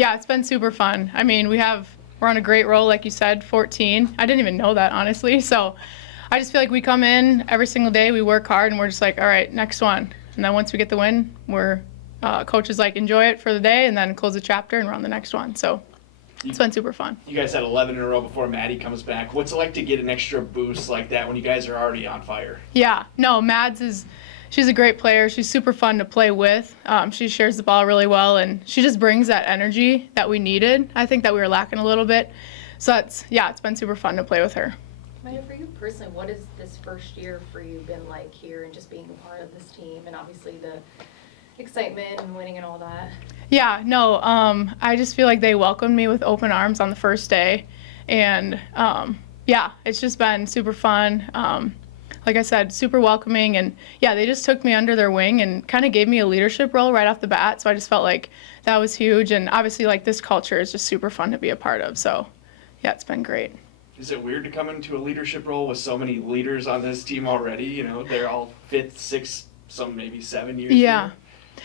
Yeah, it's been super fun. I mean, we're on a great roll, like you said, 14. I didn't even know that, honestly. So I just feel like we come in every single day, we work hard, and we're just like, all right, next one. And then once we get the win, coach is like, enjoy it for the day, and then close the chapter and we're on the next one. So it's been super fun. You guys had 11 in a row before Maddie comes back. What's it like to get an extra boost like that when you guys are already on fire? Yeah, no, she's a great player. She's super fun to play with. She shares the ball really well, and she just brings that energy that we needed. I think that we were lacking a little bit. So it's been super fun to play with her. Miah, for you personally, what has this first year for you been like here and just being a part of this team and obviously the excitement and winning and all that? Yeah, no, I just feel like they welcomed me with open arms on the first day. And it's just been super fun. Like I said, super welcoming. And yeah, they just took me under their wing and kind of gave me a leadership role right off the bat. So I just felt like that was huge. And obviously, like, this culture is just super fun to be a part of. So yeah, it's been great. Is it weird to come into a leadership role with so many leaders on this team already? You know, they're all 5th, 6th, some maybe 7 years. Yeah. Here.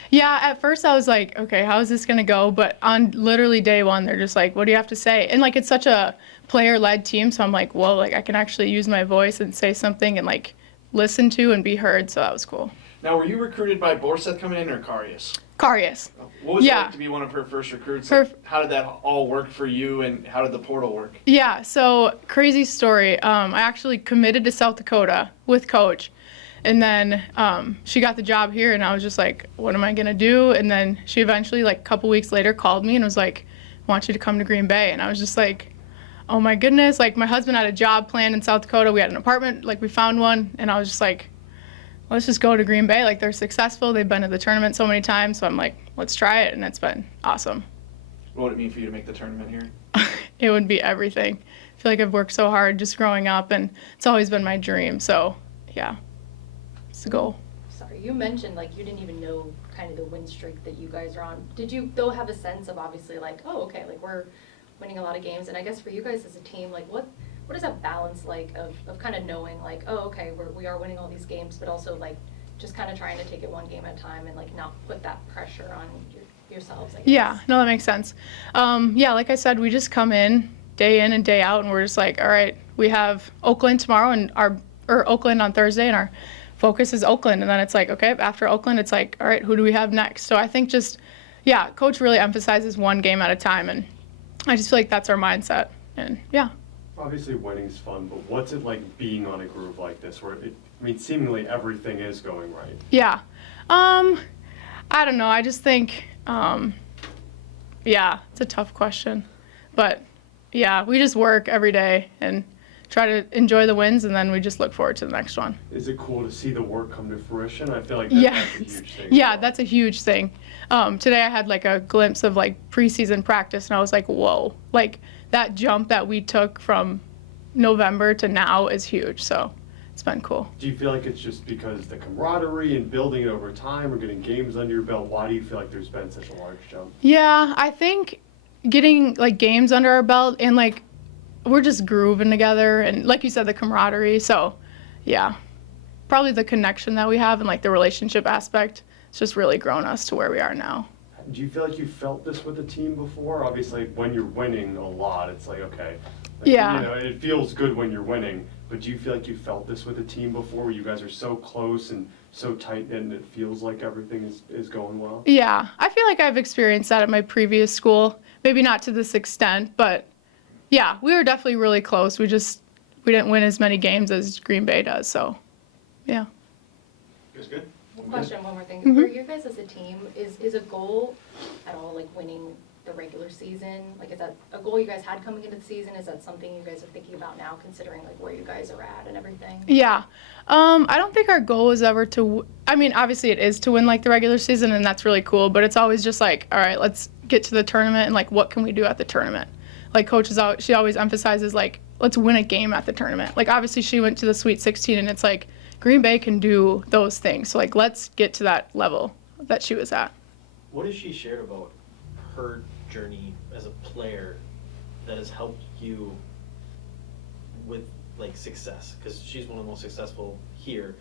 Yeah, at first I was like, okay, how is this going to go? But on literally day one, they're just like, what do you have to say? And, like, it's such a player-led team, so I'm like, whoa, like, I can actually use my voice and say something and, like, listen to and be heard, so that was cool. Now, were you recruited by Borseth coming in or Karius? Karius. What was it like to be one of her first recruits? How did that all work for you, and how did the portal work? Yeah, so crazy story. I actually committed to South Dakota with Coach. And then she got the job here, and I was just like, what am I going to do? And then she eventually, like, a couple weeks later, called me and was like, I want you to come to Green Bay. And I was just like, oh, my goodness. Like, my husband had a job planned in South Dakota. We had an apartment. Like, we found one. And I was just like, let's just go to Green Bay. Like, they're successful. They've been to the tournament so many times. So I'm like, let's try it. And it's been awesome. What would it mean for you to make the tournament here? It would be everything. I feel like I've worked so hard just growing up, and it's always been my dream. So, yeah. The goal. Sorry, you mentioned like you didn't even know kind of the win streak that you guys are on. Did you though have a sense of obviously like, oh, okay, like we're winning a lot of games, and I guess for you guys as a team, like what is that balance like of kind of knowing like, oh, okay, we are winning all these games, but also like just kind of trying to take it one game at a time and like not put that pressure on yourselves, I guess. Yeah, no, that makes sense. Like I said, we just come in and day out, and we're just like, all right, we have Oakland tomorrow or Oakland on Thursday, and our focus is Oakland. And then it's like, okay, after Oakland, it's like, all right, who do we have next? So I think Coach really emphasizes one game at a time, and I just feel like that's our mindset. And yeah. Obviously winning's fun, but what's it like being on a groove like this where seemingly everything is going right? Yeah. I don't know. I just think, it's a tough question. But yeah, we just work every day and try to enjoy the wins, and then we just look forward to the next one. Is it cool to see the work come to fruition? I feel like that's a huge thing. Yeah, that's a huge thing. Today I had like a glimpse of like preseason practice, and I was like, whoa, like that jump that we took from November to now is huge. So it's been cool. Do you feel like it's just because the camaraderie and building it over time or getting games under your belt? Why do you feel like there's been such a large jump? Yeah, I think getting like games under our belt and like we're just grooving together, and like you said, the camaraderie. So yeah, probably the connection that we have and like the relationship aspect, it's just really grown us to where we are now. Do you feel like you felt this with the team before? Obviously, when you're winning a lot, it's like, okay. It feels good when you're winning, but do you feel like you felt this with the team before, where you guys are so close and so tight-knit and it feels like everything is going well? Yeah, I feel like I've experienced that at my previous school. Maybe not to this extent, but yeah, we were definitely really close. We didn't win as many games as Green Bay does, so yeah. You guys good? Question, one more thing. Mm-hmm. For you guys as a team, is a goal at all like winning the regular season? Like, is that a goal you guys had coming into the season? Is that something you guys are thinking about now, considering like where you guys are at and everything? Yeah. I don't think our goal was ever obviously it is to win like the regular season, and that's really cool, but it's always just like, all right, let's get to the tournament and like what can we do at the tournament? Like she always emphasizes like, let's win a game at the tournament. Like obviously she went to the Sweet 16, and it's like Green Bay can do those things. So like let's get to that level that she was at. What has she shared about her journey as a player that has helped you with like success? Because she's one of the most successful here.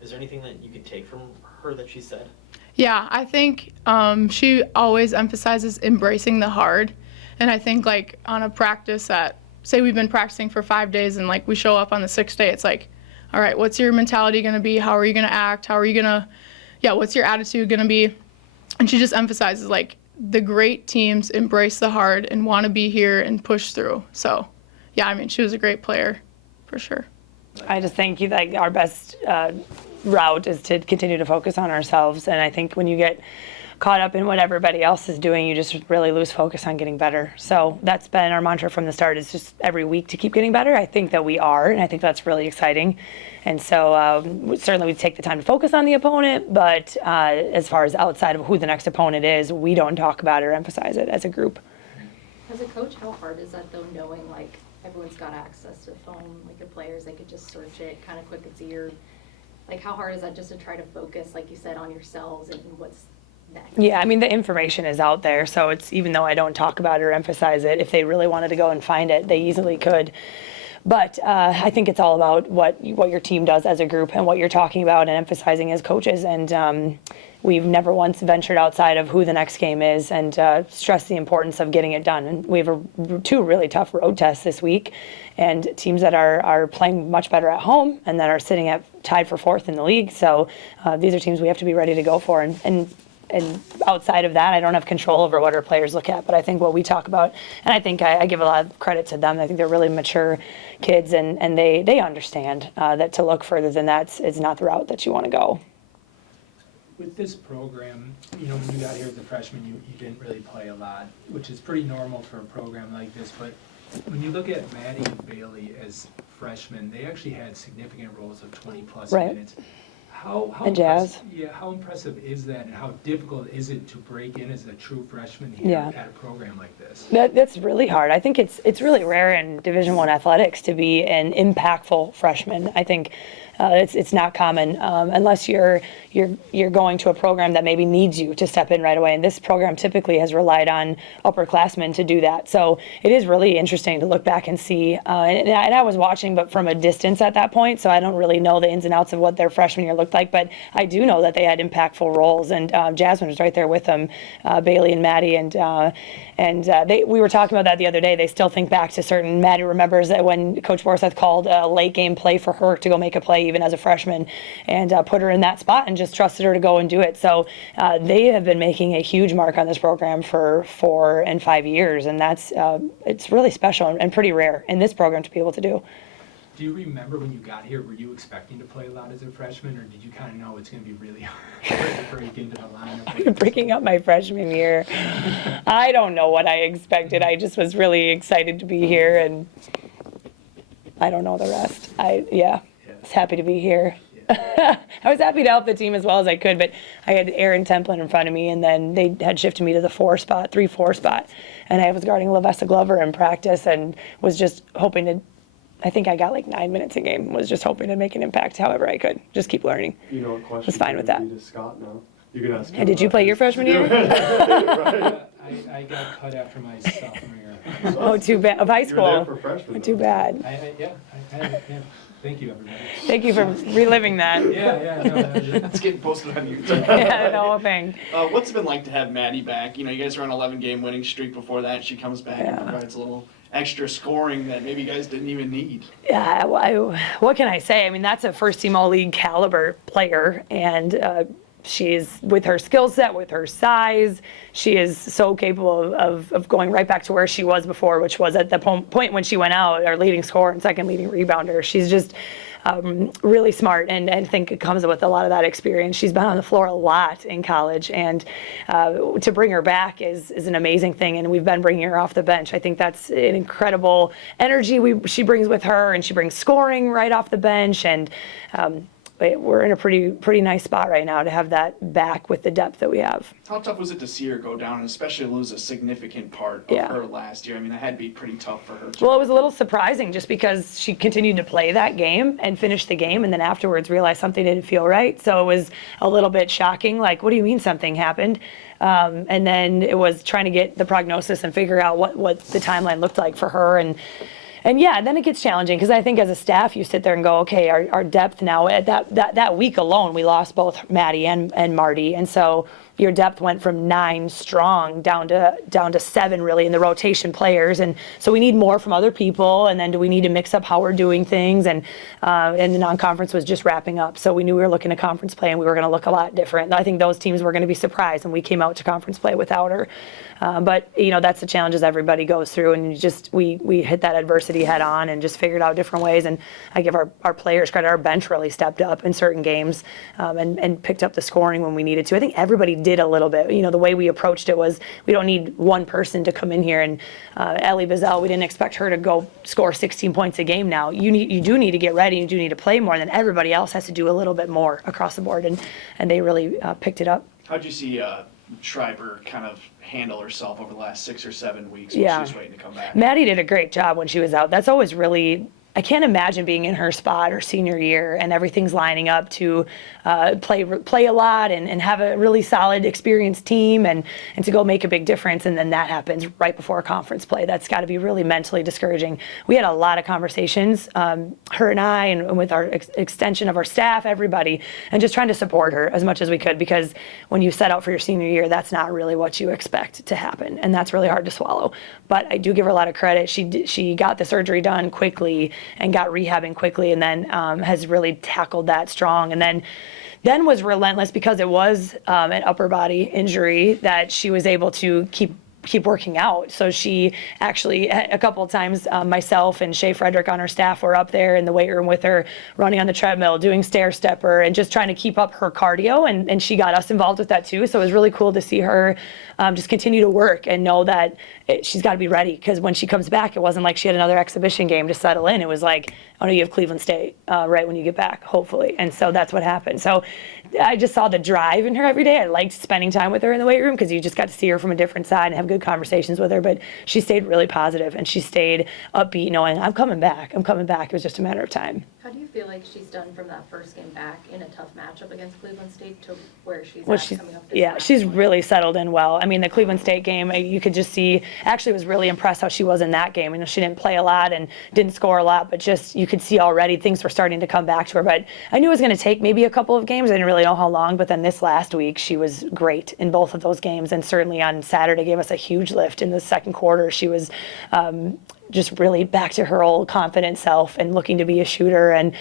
Is there anything that you could take from her that she said? Yeah, I think she always emphasizes embracing the hard. And I think, like, on a practice that, say we've been practicing for 5 days and, like, we show up on the 6th day, it's like, all right, what's your mentality going to be? How are you going to act? How are you going to, yeah, what's your attitude going to be? And she just emphasizes, like, the great teams embrace the hard and want to be here and push through. So, yeah, I mean, she was a great player for sure. I just think like our best route is to continue to focus on ourselves. And I think when you get caught up in what everybody else is doing, you just really lose focus on getting better. So that's been our mantra from the start, is just every week to keep getting better. I think that we are, and I think that's really exciting. And so certainly we take the time to focus on the opponent, but as far as outside of who the next opponent is, we don't talk about it or emphasize it as a group. As a coach, how hard is that though, knowing like everyone's got access to a phone, like your players, they could just search it kind of quick and see your, like how hard is that just to try to focus, like you said, on yourselves and what's next? Yeah, I mean, the information is out there, so it's, even though I don't talk about it or emphasize it, if they really wanted to go and find it, they easily could. But I think it's all about what your team does as a group and what you're talking about and emphasizing as coaches. And we've never once ventured outside of who the next game is, and stress the importance of getting it done. And we have two really tough road tests this week, and teams that are playing much better at home and that are sitting at tied for 4th in the league. So these are teams we have to be ready to go for. And outside of that, I don't have control over what our players look at. But I think what we talk about, and I think I give a lot of credit to them. I think they're really mature kids, and they understand that to look further than that is not the route that you want to go. With this program, you know, when you got here as a freshman, you didn't really play a lot, which is pretty normal for a program like this. But when you look at Maddie and Bailey as freshmen, they actually had significant roles of 20-plus minutes. How and Jazz. How impressive is that, and how difficult is it to break in as a true freshman here at a program like this? That's really hard. I think it's really rare in Division I athletics to be an impactful freshman. I think it's not common unless you're going to a program that maybe needs you to step in right away. And this program typically has relied on upperclassmen to do that. So it is really interesting to look back and see. And I was watching, but from a distance at that point, so I don't really know the ins and outs of what their freshman year looked like. But I do know that they had impactful roles, and Jasmine was right there with them, Bailey and Maddie, and we were talking about that the other day. They still think back to certain. Maddie remembers that when Coach Borseth called a late game play for her to go make a play, even as a freshman, and put her in that spot and just trusted her to go and do it. So they have been making a huge mark on this program for 4 and 5 years, and that's it's really special and pretty rare in this program to be able to do. Do you remember when you got here, were you expecting to play a lot as a freshman, or did you kind of know it's going to be really hard to break into the lineup? You're breaking up my freshman year. I don't know what I expected. I just was really excited to be here, and I don't know the rest. I was happy to be here. I was happy to help the team as well as I could, but I had Aaron Templin in front of me, and then they had shifted me to the 3-4 spot, and I was guarding Lavessa Glover in practice and was just hoping to. I think I got like 9 minutes a game. Was just hoping to make an impact however I could. Just keep learning. You know what question? Was fine with that. To Scott now. You can ask. And did you play your freshman year? I got cut after my sophomore year. Oh, too bad. Of high You were there school. for freshman. Too bad. Thank you, everybody. Thank you for reliving that. That's getting posted on YouTube. Yeah, the whole thing. What's it been like to have Maddie back? You know, you guys were on an 11-game winning streak before that. She comes back and provides a little extra scoring that maybe you guys didn't even need. Yeah, what can I say? I mean, that's a first-team all-league caliber player, and she's, with her skill set, with her size, she is so capable of going right back to where she was before, which was at the point when she went out, our leading scorer and second leading rebounder. She's just really smart, and I think it comes with a lot of that experience. She's been on the floor a lot in college, and to bring her back is an amazing thing, and we've been bringing her off the bench. I think that's an incredible energy she brings with her, and she brings scoring right off the bench, and we're in a pretty nice spot right now to have that back with the depth that we have. How tough was it to see her go down, and especially lose a significant part of her last year? I mean, that had to be pretty tough for her. Well, it was a little surprising just because she continued to play that game and finish the game, and then afterwards realized something didn't feel right. So it was a little bit shocking, like, what do you mean something happened? And then it was trying to get the prognosis and figure out what the timeline looked like for her. And And then it gets challenging because I think as a staff, you sit there and go, okay, our depth now, at that week alone, we lost both Maddie and Marty. And so your depth went from 9 strong down to 7 really in the rotation players. And so we need more from other people. And then do we need to mix up how we're doing things? And the non-conference was just wrapping up. So we knew we were looking at conference play and we were going to look a lot different. I think those teams were going to be surprised when we came out to conference play without her. But that's the challenges everybody goes through, and we hit that adversity head on and just figured out different ways. And I give our players credit. Our bench really stepped up in certain games and picked up the scoring when we needed to. I think everybody did a little bit. The way we approached it was we don't need one person to come in here and Ellie Bazell, we didn't expect her to go score 16 points a game now. You do need to get ready. You do need to play more, and then everybody else has to do a little bit more across the board, and they really picked it up. How'd you see Schreiber kind of handle herself over the last 6 or 7 weeks when she was waiting to come back? Maddie did a great job when she was out. That's always really, I can't imagine being in her spot her senior year and everything's lining up to play a lot and have a really solid, experienced team and to go make a big difference. And then that happens right before conference play. That's got to be really mentally discouraging. We had a lot of conversations, her and I, and with our extension of our staff, everybody, and just trying to support her as much as we could, because when you set out for your senior year, that's not really what you expect to happen. And that's really hard to swallow. But I do give her a lot of credit. She got the surgery done quickly and got rehabbing quickly, and then has really tackled that strong. And then was relentless because it was an upper body injury that she was able to keep working out. So she actually, a couple of times, myself and Shay Frederick on her staff were up there in the weight room with her, running on the treadmill, doing stair stepper, and just trying to keep up her cardio. And she got us involved with that too. So it was really cool to see her just continue to work and know that she's got to be ready. Because when she comes back, it wasn't like she had another exhibition game to settle in. It was like, oh no, you have Cleveland State right when you get back, hopefully. And so that's what happened. So I just saw the drive in her every day. I liked spending time with her in the weight room because you just got to see her from a different side and have good conversations with her. But she stayed really positive and she stayed upbeat, knowing I'm coming back. It was just a matter of time. How do you feel like she's done from that first game back in a tough matchup against Cleveland State to where she's coming up this she's one? really settled in well. I mean, the Cleveland State game, you could just see, actually was really impressed how she was in that game. She didn't play a lot and didn't score a lot, but just you could see already things were starting to come back to her. But I knew it was going to take maybe a couple of games. I didn't really know how long, but then this last week she was great in both of those games, and certainly on Saturday gave us a huge lift in the second quarter. She was just really back to her old confident self and looking to be a shooter and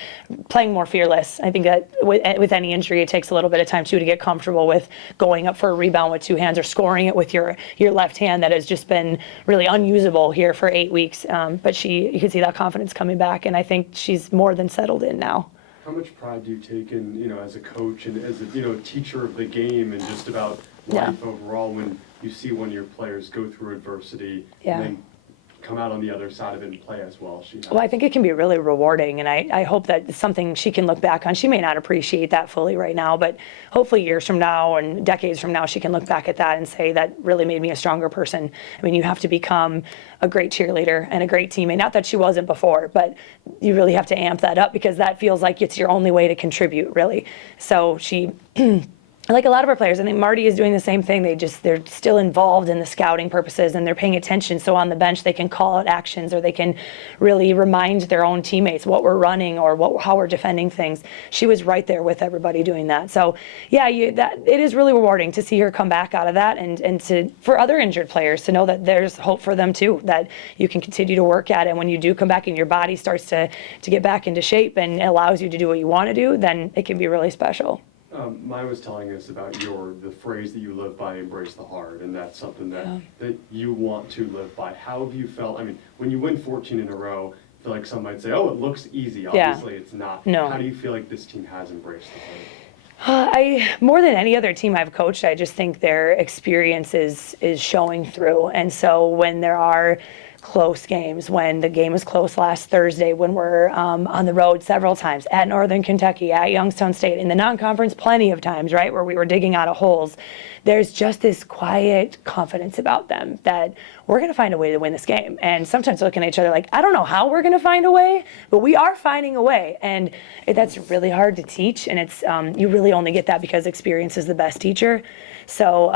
playing more fearless. I think that with any injury, it takes a little bit of time too to get comfortable with going up for a rebound with 2 hands or scoring it with your left hand. That has just been really unusable here for 8 weeks. But you can see that confidence coming back, and I think she's more than settled in now. How much pride do you take in, as a coach and as a, teacher of the game and just about life overall when you see one of your players go through adversity and then come out on the other side of it and play as well? Well, I think it can be really rewarding, and I hope that it's something she can look back on. She may not appreciate that fully right now, but hopefully years from now and decades from now, she can look back at that and say, that really made me a stronger person. I mean, you have to become a great cheerleader and a great teammate. Not that she wasn't before, but you really have to amp that up because that feels like it's your only way to contribute, really. So she... like a lot of our players, I think Marty is doing the same thing. They're still involved in the scouting purposes and they're paying attention. So on the bench, they can call out actions or they can really remind their own teammates what we're running or how we're defending things. She was right there with everybody doing that. So it is really rewarding to see her come back out of that and for other injured players to know that there's hope for them too, that you can continue to work at it. And when you do come back and your body starts to get back into shape and it allows you to do what you want to do, then it can be really special. Miah was telling us about the phrase that you live by, embrace the hard, and that's something that you want to live by. How have you felt? I mean, when you win 14 in a row, I feel like some might say, oh, it looks easy. Obviously, it's not. No. How do you feel like this team has embraced the hard? More than any other team I've coached, I just think their experience is showing through. And so when there are close games, when the game was close last Thursday, when we're on the road several times at Northern Kentucky, at Youngstown State, in the non-conference plenty of times, right, where we were digging out of holes, there's just this quiet confidence about them that we're going to find a way to win this game. And sometimes looking at each other like, I don't know how we're going to find a way, but we are finding a way. And that's really hard to teach. And it's you really only get that because experience is the best teacher. So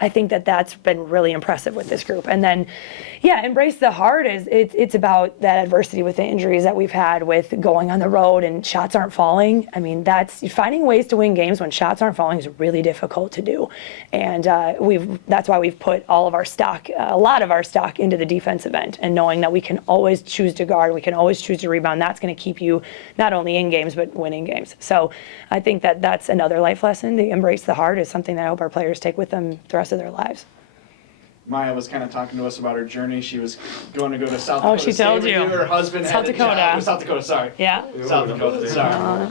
I think that's been really impressive with this group. And then, yeah, embrace the hard is it's about that adversity with the injuries that we've had with going on the road and shots aren't falling. I mean, that's finding ways to win games when shots aren't falling is really difficult to do. And that's why we've put all of our stock, a lot of our stock into the defensive end, and knowing that we can always choose to guard, we can always choose to rebound. That's going to keep you not only in games, but winning games. So I think that's another life lesson. The embrace the hard is something that I hope our players take with them the rest of their lives. Maya was kind of talking to us about her journey. She was going to go to South Dakota. Oh, she told State you. with Her husband South had Dakota. a job. South Dakota, sorry. Yeah. South Dakota, sorry.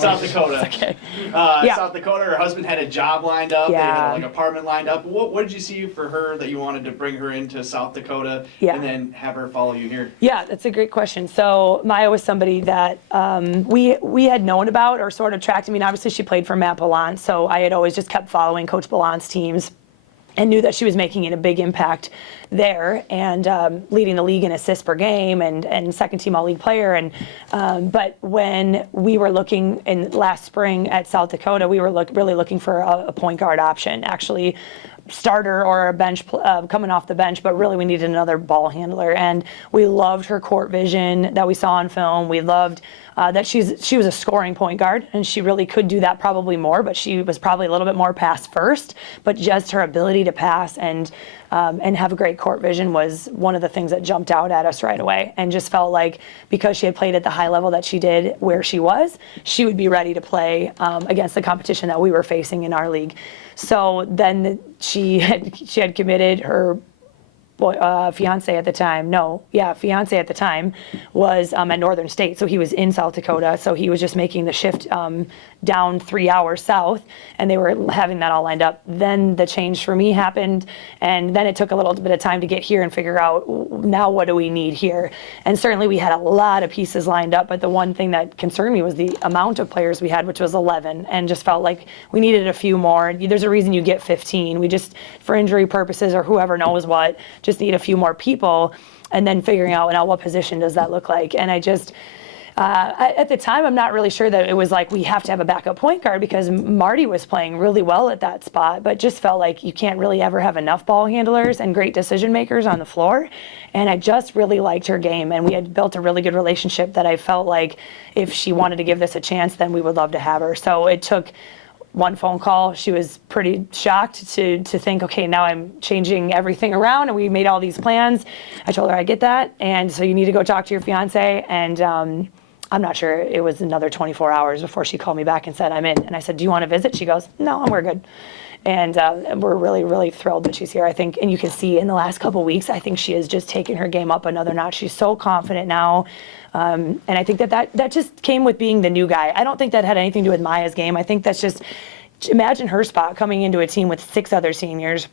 South Dakota. Okay. Yeah. South Dakota, her husband had a job lined up. They Yeah. had like apartment lined up. What did you see for her that you wanted to bring her into South Dakota Yeah. and then have her follow you here? Yeah, that's a great question. So Miah was somebody that we had known about or sort of tracked. I mean, obviously she played for Matt Ballant, so I had always just kept following Coach Ballant's teams and knew that she was making a big impact there and leading the league in assists per game and second team all-league player. And but when we were looking in last spring at South Dakota, we were really looking for a point guard option, actually starter or a bench coming off the bench, but really we needed another ball handler. And we loved her court vision that we saw on film. We loved that she was a scoring point guard, and she really could do that probably more, but she was probably a little bit more pass first. But just her ability to pass and have a great court vision was one of the things that jumped out at us right away, and just felt like because she had played at the high level that she did where she was, she would be ready to play against the competition that we were facing in our league. So then she had committed her fiance at the time. Fiance at the time was at Northern State. So he was in South Dakota. So he was just making the shift down 3 hours south, and they were having that all lined up. Then the change for me happened, and then it took a little bit of time to get here and figure out now what do we need here. And certainly we had a lot of pieces lined up, but the one thing that concerned me was the amount of players we had, which was 11, and just felt like we needed a few more. There's a reason you get 15. We just, for injury purposes or whoever knows what, just need a few more people, and then figuring out now what position does that look like. And I just at the time, I'm not really sure that it was like we have to have a backup point guard, because Marty was playing really well at that spot, but just felt like you can't really ever have enough ball handlers and great decision makers on the floor. And I just really liked her game, and we had built a really good relationship that I felt like if she wanted to give this a chance, then we would love to have her. So it took one phone call. She was pretty shocked to think, okay, now I'm changing everything around, and we made all these plans. I told her, I get that, and so you need to go talk to your fiance. And I'm not sure, it was another 24 hours before she called me back and said, I'm in. And I said, do you want to visit? She goes, no, we're good. And we're really, really thrilled that she's here. I think, and you can see in the last couple of weeks, I think she has just taken her game up another notch. She's so confident now. And I think that just came with being the new guy. I don't think that had anything to do with Maya's game. I think that's just, imagine her spot coming into a team with 6 other seniors,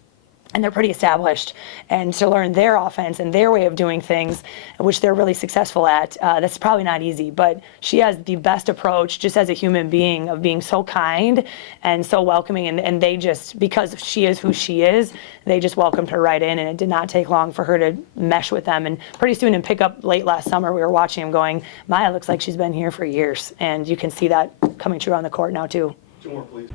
and they're pretty established, and to learn their offense and their way of doing things, which they're really successful at, that's probably not easy. But she has the best approach just as a human being of being so kind and so welcoming, and they just, because she is who she is, they just welcomed her right in, and it did not take long for her to mesh with them. And pretty soon in pickup late last summer, we were watching them going, Maya looks like she's been here for years, and you can see that coming true on the court now too. 2 more, please.